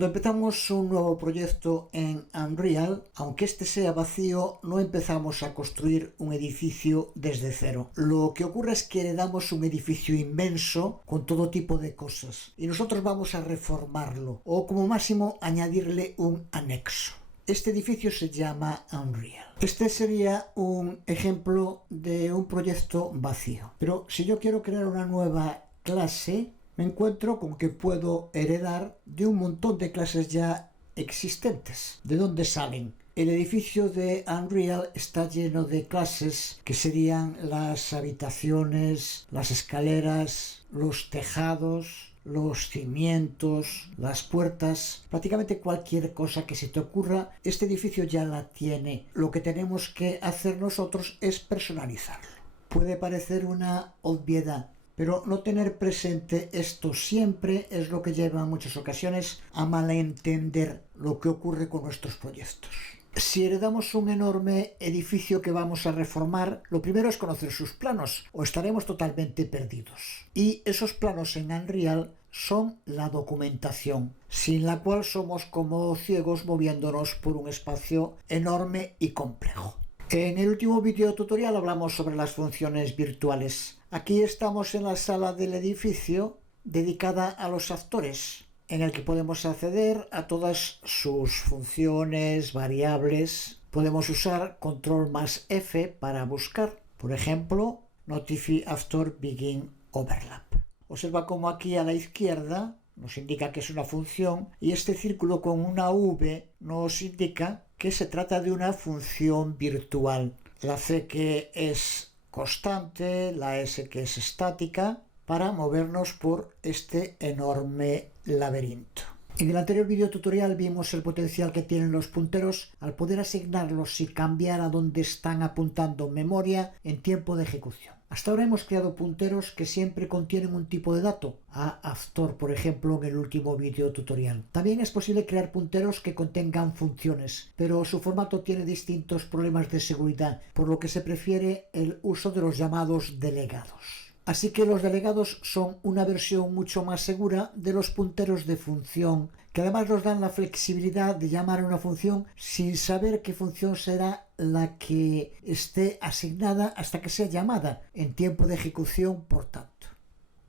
Cuando empezamos un nuevo proyecto en Unreal, aunque este sea vacío, no empezamos a construir un edificio desde cero. Lo que ocurre es que heredamos un edificio inmenso con todo tipo de cosas y nosotros vamos a reformarlo o como máximo añadirle un anexo. Este edificio se llama Unreal. Este sería un ejemplo de un proyecto vacío. Pero si yo quiero crear una nueva clase, me encuentro con que puedo heredar de un montón de clases ya existentes. ¿De dónde salen? El edificio de Unreal está lleno de clases que serían las habitaciones, las escaleras, los tejados, los cimientos, las puertas, prácticamente cualquier cosa que se te ocurra, este edificio ya la tiene. Lo que tenemos que hacer nosotros es personalizarlo. Puede parecer una obviedad, pero no tener presente esto siempre es lo que lleva en muchas ocasiones a malentender lo que ocurre con nuestros proyectos. Si heredamos un enorme edificio que vamos a reformar, lo primero es conocer sus planos o estaremos totalmente perdidos. Y esos planos en Unreal son la documentación, sin la cual somos como ciegos moviéndonos por un espacio enorme y complejo. En el último vídeo tutorial hablamos sobre las funciones virtuales. Aquí estamos en la sala del edificio dedicada a los actores, en el que podemos acceder a todas sus funciones, variables. Podemos usar control más F para buscar. Por ejemplo, Notify After Begin Overlap. Observa cómo aquí a la izquierda nos indica que es una función y este círculo con una V nos indica que se trata de una función virtual. La C que es constante, la S que es estática, para movernos por este enorme laberinto. En el anterior video tutorial vimos el potencial que tienen los punteros al poder asignarlos y cambiar a dónde están apuntando memoria en tiempo de ejecución. Hasta ahora hemos creado punteros que siempre contienen un tipo de dato, a actor por ejemplo en el último video tutorial. También es posible crear punteros que contengan funciones, pero su formato tiene distintos problemas de seguridad, por lo que se prefiere el uso de los llamados delegados. Así que los delegados son una versión mucho más segura de los punteros de función, que además nos dan la flexibilidad de llamar a una función sin saber qué función será la que esté asignada hasta que sea llamada en tiempo de ejecución, por tanto.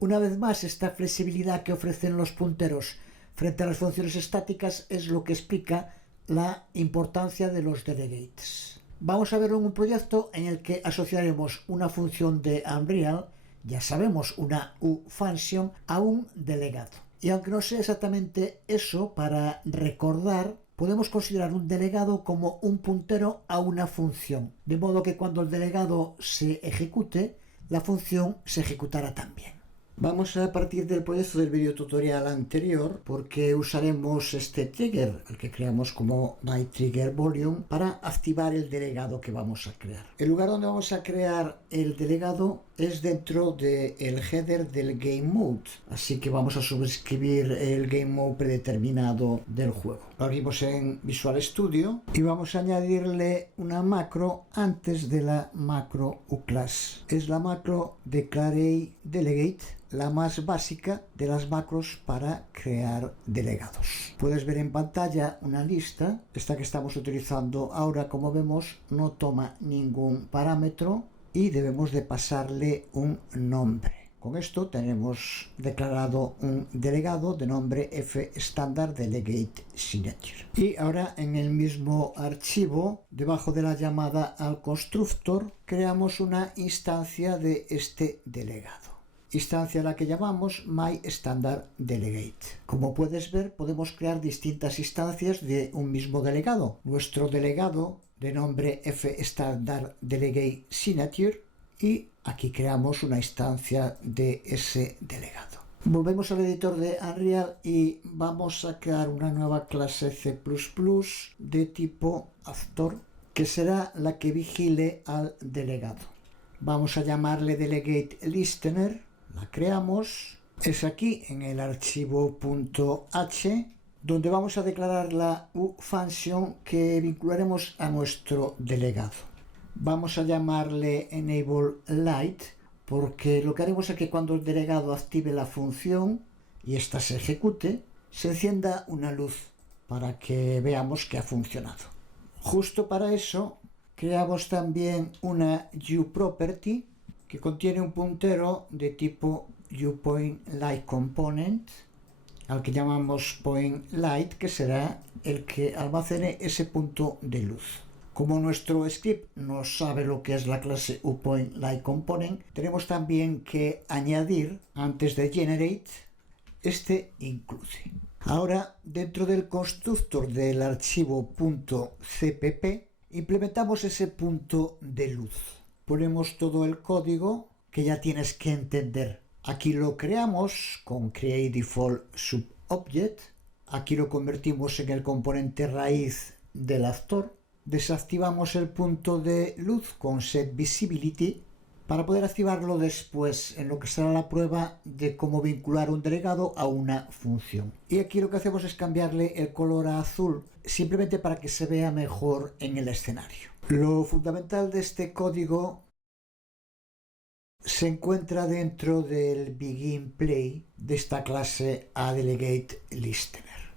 Una vez más, esta flexibilidad que ofrecen los punteros frente a las funciones estáticas es lo que explica la importancia de los delegates. Vamos a verlo en un proyecto en el que asociaremos una función de Unreal, ya sabemos, una U-function, a un delegado. Y aunque no sea exactamente eso, para recordar, podemos considerar un delegado como un puntero a una función, de modo que cuando el delegado se ejecute, la función se ejecutará también. Vamos a partir del proyecto del video tutorial anterior porque usaremos este trigger, el que creamos como MyTriggerVolume, para activar el delegado que vamos a crear. El lugar donde vamos a crear el delegado es dentro del header del Game Mode, así que vamos a sobreescribir el Game Mode predeterminado del juego. Lo abrimos en Visual Studio y vamos a añadirle una macro antes de la macro uClass. Es la macro declareDelegate, la más básica de las macros para crear delegados. Puedes ver en pantalla una lista. Esta que estamos utilizando ahora, como vemos, no toma ningún parámetro y debemos de pasarle un nombre. Con esto tenemos declarado un delegado de nombre fStandardDelegateSignature. Y ahora en el mismo archivo, debajo de la llamada al constructor, creamos una instancia de este delegado. Instancia a la que llamamos MyStandardDelegate. Como puedes ver, podemos crear distintas instancias de un mismo delegado. Nuestro delegado de nombre fStandardDelegateSignature y aquí creamos una instancia de ese delegado. Volvemos al editor de Unreal y vamos a crear una nueva clase C++ de tipo actor que será la que vigile al delegado. Vamos a llamarle DelegateListener. La creamos, es aquí en el archivo .h donde vamos a declarar la U-function que vincularemos a nuestro delegado. Vamos a llamarle EnableLight porque lo que haremos es que cuando el delegado active la función y ésta se ejecute, se encienda una luz para que veamos que ha funcionado. Justo para eso creamos también una uProperty que contiene un puntero de tipo uPointLightComponent, al que llamamos pointLight, que será el que almacene ese punto de luz. Como nuestro script no sabe lo que es la clase uPointLightComponent, tenemos también que añadir, antes de generate, este include. Ahora, dentro del constructor del archivo .cpp, implementamos ese punto de luz. Ponemos todo el código que ya tienes que entender. Aquí lo creamos con createDefaultSubObject. Aquí lo convertimos en el componente raíz del actor. Desactivamos el punto de luz con setVisibility para poder activarlo después en lo que será la prueba de cómo vincular un delegado a una función. Y aquí lo que hacemos es cambiarle el color a azul, simplemente para que se vea mejor en el escenario. Lo fundamental de este código se encuentra dentro del beginPlay de esta clase aDelegateListener.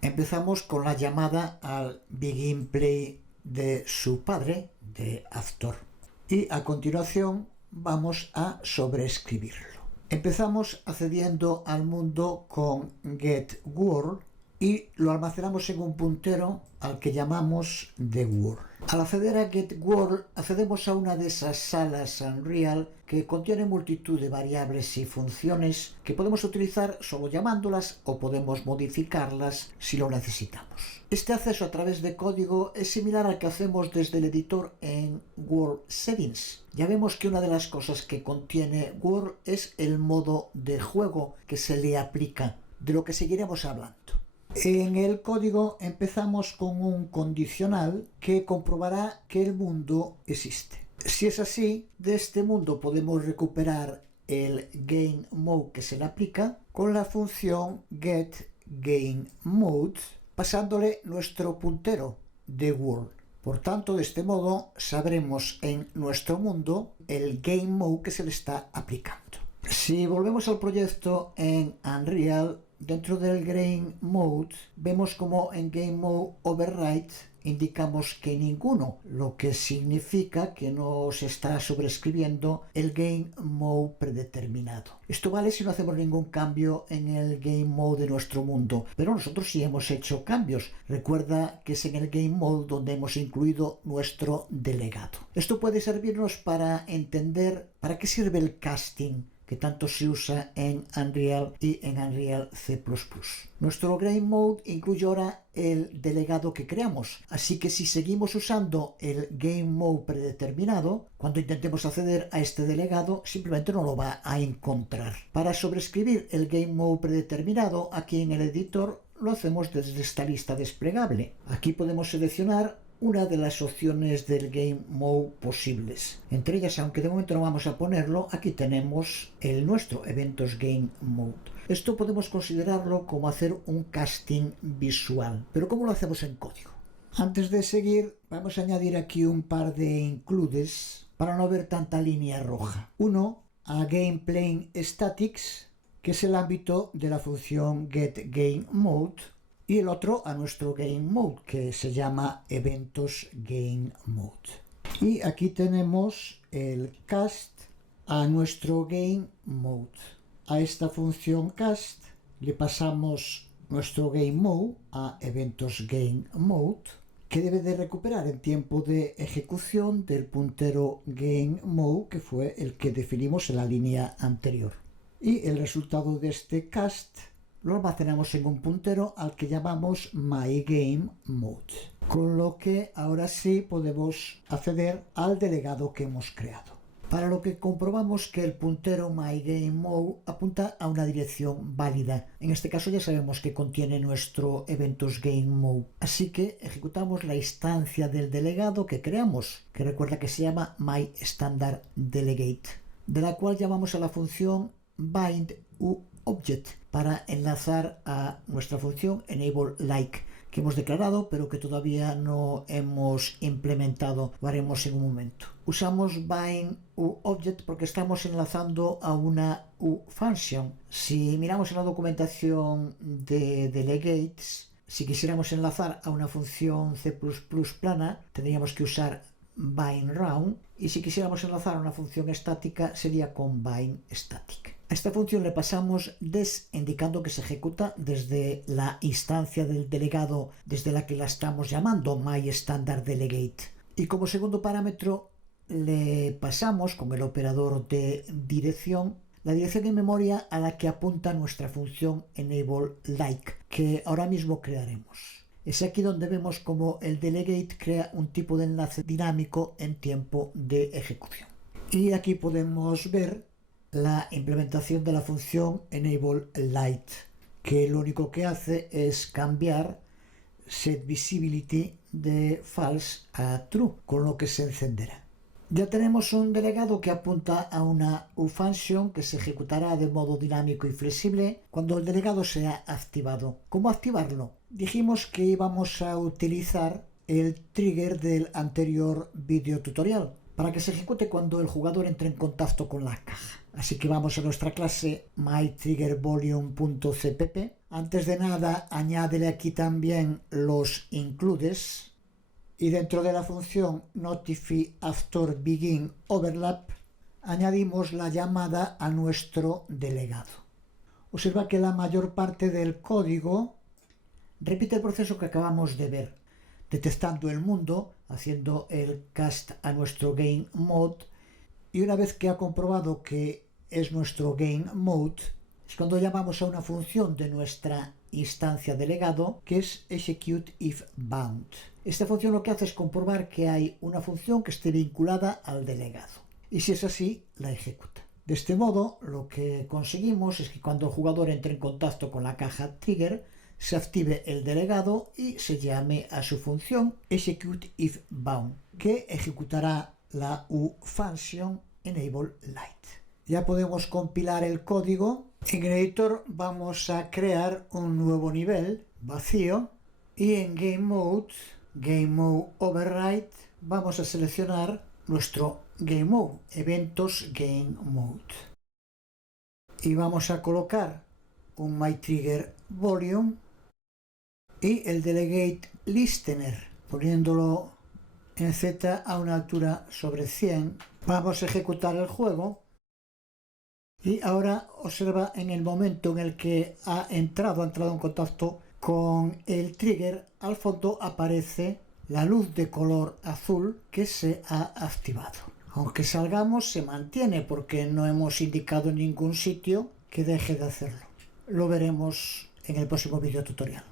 Empezamos con la llamada al beginPlay de su padre, de actor, y a continuación vamos a sobreescribirlo. Empezamos accediendo al mundo con getWorld y lo almacenamos en un puntero al que llamamos theWorld. Al acceder a getWorld accedemos a una de esas salas Unreal que contiene multitud de variables y funciones que podemos utilizar solo llamándolas o podemos modificarlas si lo necesitamos. Este acceso a través de código es similar al que hacemos desde el editor en World Settings. Ya vemos que una de las cosas que contiene World es el modo de juego que se le aplica, de lo que seguiremos hablando. En el código empezamos con un condicional que comprobará que el mundo existe. Si es así, de este mundo podemos recuperar el GameMode que se le aplica con la función getGameMode, pasándole nuestro puntero de world. Por tanto, de este modo sabremos en nuestro mundo el GameMode que se le está aplicando. Si volvemos al proyecto en Unreal, dentro del GameMode vemos como en GameMode Override indicamos que ninguno, lo que significa que no se está sobreescribiendo el GameMode predeterminado. Esto vale si no hacemos ningún cambio en el GameMode de nuestro mundo, pero nosotros sí hemos hecho cambios. Recuerda que es en el GameMode donde hemos incluido nuestro delegado. Esto puede servirnos para entender para qué sirve el casting, que tanto se usa en Unreal y en Unreal C++. Nuestro GameMode incluye ahora el delegado que creamos, así que si seguimos usando el GameMode predeterminado, cuando intentemos acceder a este delegado, simplemente no lo va a encontrar. Para sobreescribir el GameMode predeterminado, aquí en el editor, lo hacemos desde esta lista desplegable. Aquí podemos seleccionar una de las opciones del GameMode posibles. Entre ellas, aunque de momento no vamos a ponerlo, aquí tenemos el nuestro, Eventos GameMode. Esto podemos considerarlo como hacer un casting visual. Pero ¿cómo lo hacemos en código? Antes de seguir, vamos a añadir aquí un par de includes para no ver tanta línea roja. Uno a GamePlaneStatics, que es el ámbito de la función getGameMode, y el otro a nuestro GameMode, que se llama Eventos GameMode. Y aquí tenemos el cast a nuestro GameMode. A esta función cast le pasamos nuestro GameMode a Eventos GameMode, que debe de recuperar el tiempo de ejecución del puntero GameMode, que fue el que definimos en la línea anterior. Y el resultado de este cast lo almacenamos en un puntero al que llamamos MyGameMode, con lo que ahora sí podemos acceder al delegado que hemos creado. Para lo que comprobamos que el puntero MyGameMode apunta a una dirección válida. En este caso ya sabemos que contiene nuestro Eventos GameMode, así que ejecutamos la instancia del delegado que creamos, que recuerda que se llama MyStandardDelegate, de la cual llamamos a la función bindUObject para enlazar a nuestra función enableLike, que hemos declarado pero que todavía no hemos implementado, lo haremos en un momento. Usamos bind uObject porque estamos enlazando a una uFunction. Si miramos en la documentación de delegates, si quisiéramos enlazar a una función C++ plana, tendríamos que usar bindRound, y si quisiéramos enlazar a una función estática sería con bindStatic. A esta función le pasamos des, indicando que se ejecuta desde la instancia del delegado desde la que la estamos llamando, myStandardDelegate. Y como segundo parámetro le pasamos, con el operador de dirección, la dirección en memoria a la que apunta nuestra función enableLike, que ahora mismo crearemos. Es aquí donde vemos cómo el delegate crea un tipo de enlace dinámico en tiempo de ejecución. Y aquí podemos ver la implementación de la función enableLight, que lo único que hace es cambiar setVisibility de false a true, con lo que se encenderá. Ya tenemos un delegado que apunta a una uFunction que se ejecutará de modo dinámico y flexible cuando el delegado sea activado. ¿Cómo activarlo? Dijimos que íbamos a utilizar el trigger del anterior video tutorial para que se ejecute cuando el jugador entre en contacto con la caja. Así que vamos a nuestra clase myTriggerVolume.cpp. Antes de nada, añádele aquí también los includes. Y dentro de la función notifyAfterBeginOverlap añadimos la llamada a nuestro delegado. Observa que la mayor parte del código repite el proceso que acabamos de ver, detectando el mundo, haciendo el cast a nuestro GameMode, y una vez que ha comprobado que es nuestro GameMode, es cuando llamamos a una función de nuestra instancia delegado, que es executeIfBound. Esta función lo que hace es comprobar que hay una función que esté vinculada al delegado, y si es así, la ejecuta. De este modo, lo que conseguimos es que cuando el jugador entre en contacto con la caja trigger, se active el delegado y se llame a su función executeIfBound, que ejecutará la uFunction enableLight. Ya podemos compilar el código. En el editor vamos a crear un nuevo nivel vacío y en GameMode Override, vamos a seleccionar nuestro GameMode, eventos GameMode. Y vamos a colocar un myTriggerVolume y el delegate listener, poniéndolo en Z a una altura sobre 100. Vamos a ejecutar el juego. Y ahora observa en el momento en el que ha entrado en contacto con el trigger, al fondo aparece la luz de color azul que se ha activado. Aunque salgamos, se mantiene porque no hemos indicado en ningún sitio que deje de hacerlo. Lo veremos en el próximo video tutorial.